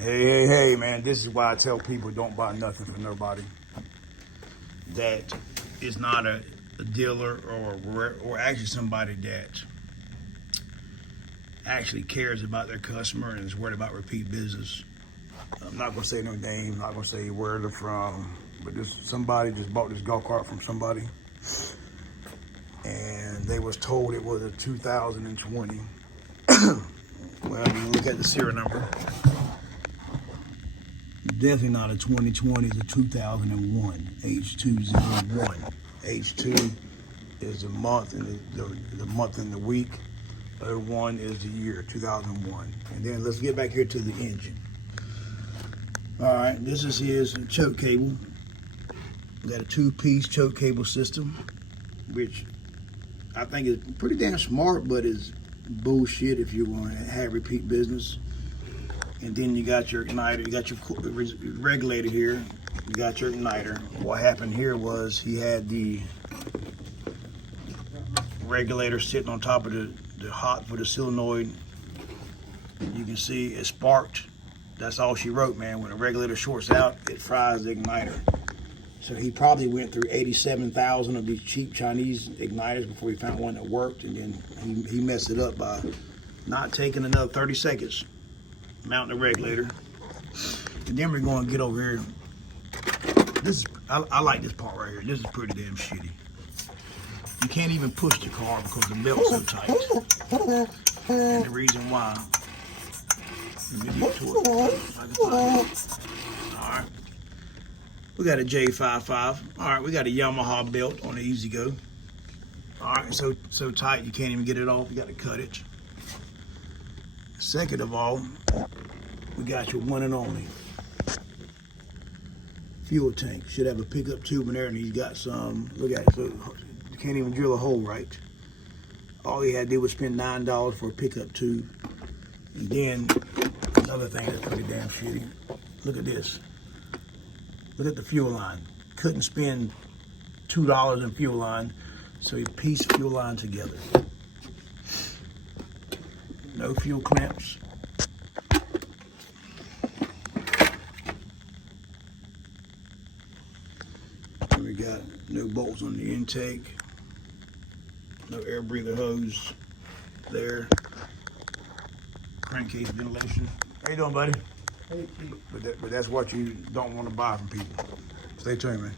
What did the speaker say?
Hey, man, this is why I tell people don't buy nothing from nobody that is not a dealer or actually somebody that actually cares about their customer and is worried about repeat business. I'm not gonna say no name, not gonna say where they're from, but somebody just bought this golf cart from somebody, and they was told it was a 2020. Well, you look at the serial number. Definitely not a 2020, it's a 2001, H201. H2 is the month and the month and the week. 1 is the year, 2001. And then let's get back here to the engine. All right, this is his choke cable. We got a 2-piece choke cable system, which I think is pretty damn smart, but is bullshit if you want to have repeat business. And then you got your igniter, you got your regulator here, you got your igniter. What happened here was he had the regulator sitting on top of the hot for the solenoid. You can see it sparked. That's all she wrote, man. When a regulator shorts out, it fries the igniter. So he probably went through 87,000 of these cheap Chinese igniters before he found one that worked, and then he messed it up by not taking another 30 seconds. Mount the regulator, and then we're going to get over here. I like this part right here. This is pretty damn shitty. You can't even push the car because the belt's so tight. And the reason why, let me get to it. All right, we got a J55. All right, we got a Yamaha belt on the Easy Go. All right, so tight you can't even get it off. You got to cut it. Second of all, we got your one and only fuel tank. Should have a pickup tube in there, and he's got some. Look at it. So you can't even drill a hole right. All he had to do was spend $9 for a pickup tube. And then another thing that's pretty damn shitty. Look at this. Look at the fuel line. Couldn't spend $2 in fuel line, so he pieced fuel line together. No fuel clamps. And we got no bolts on the intake. No air breather hose there. Crankcase ventilation. How you doing, buddy? Hey, Pete. But that's what you don't want to buy from people. Stay tuned, man.